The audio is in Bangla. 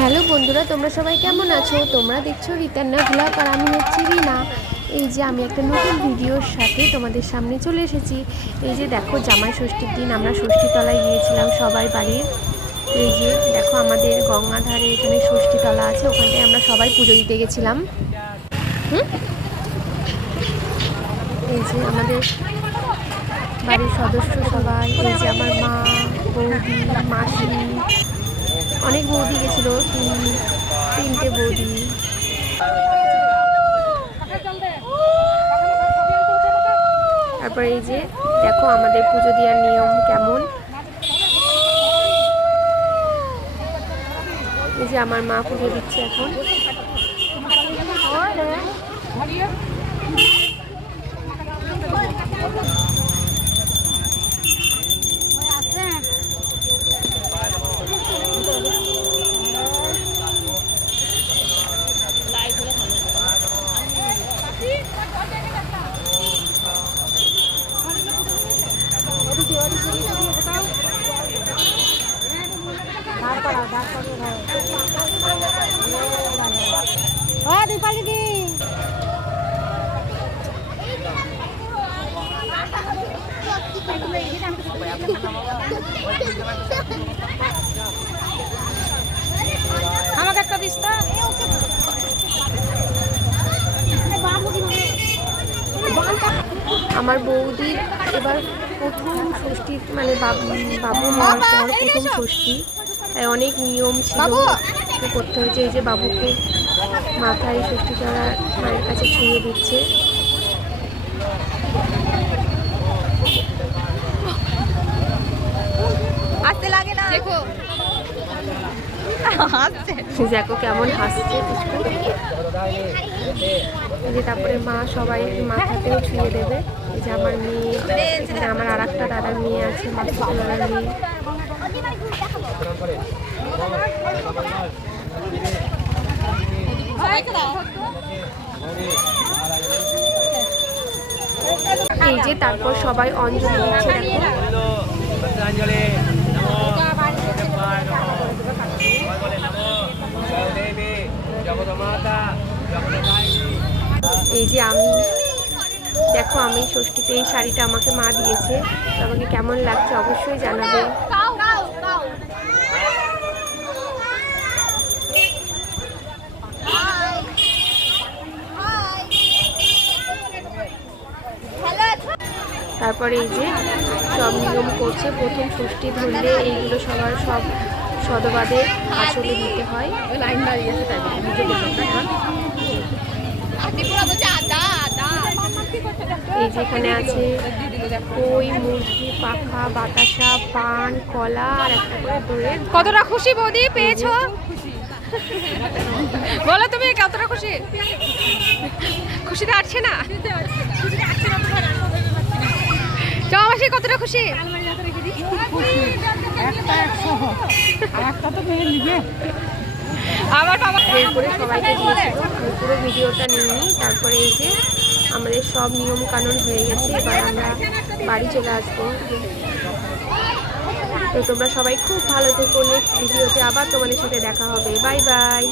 হ্যালো বন্ধুরা, তোমরা সবাই কেমন আছো? তোমরা দেখছো রিতান্না ব্লগ আর আমি হচ্ছি রিনা। এই যে আমি একটা নতুন ভিডিওর সাথে তোমাদের সামনে চলে এসেছি। এই যে দেখো, জামাই ষষ্ঠীর দিন আমরা ষষ্ঠীতলায় গিয়েছিলাম সবাই বাড়ির। এই যে দেখো, আমাদের গঙ্গাধারে এখানে ষষ্ঠীতলা আছে, ওখানটায় আমরা সবাই পুজো দিতে গেছিলাম। এই যে আমাদের বাড়ির সদস্য সবাই, এই যে আমার মা, বৌদি, মাসি, অনেক বৌদি গেছিলো, তিনটে বৌদি। তারপরে এই যে দেখো আমাদের পুজো দেওয়ার নিয়ম কেমন। এই যে আমার মা পুজো দিচ্ছে এখন। আমাকে একটা দিস্তা। আমার বৌদির এবার প্রথম ষষ্ঠী, মানে বাবু মার পর প্রথম ষষ্ঠী, তাই অনেক নিয়ম ছিল করতে হয়েছে। এই যে বাবুকে মাথায় ষষ্ঠী চড়া মায়ের কাছে ছুঁয়ে দিচ্ছে। আসতে লাগে না, দেখো দেখো কেমন হাসছে। এই যে তারপরে মা সবাই মাথাতেও ছুঁয়ে দেবে। এই যে আমার মেয়ে, এখানে আমার আর একটা দাদার মেয়ে আছে, মাসির দাদার মেয়ে। এই যে তারপর সবাই অঞ্জলি দিচ্ছে। এই যে আমি দেখো, আমি ষষ্ঠীতে এই শাড়িটা আমাকে মা দিয়েছে, আমাকে কেমন লাগছে অবশ্যই জানাবে। তারপরে এই যে সব নিয়ম করছে, প্রথম ষষ্ঠী ধরলে এইগুলো সবার সব সদবাদে আঁচলে দিতে হয়। এই যেখানে আছে কই, মুরগি, পাখা, বাতাসা, পান, কলা আর একটা করে দইয়ের। কতটা খুশি বৌদি পেয়েছো? বলো তুমি কতটা খুশি? খুশিতে আসছে না? চমাসি কতটা খুশি? আমার বাবা এরপরে সবাইকে দিয়েছিল, আমি পুরো ভিডিওটা নিইনি। তারপরে এই যে আমাদের সব নিয়ম কানুন হয়ে গেছে, এবার আমরা বাড়ি চলে আসবো। তো তোমরা সবাই খুব ভালো থেকো, নেক্সট ভিডিওতে আবার তোমাদের সাথে দেখা হবে। Bye bye.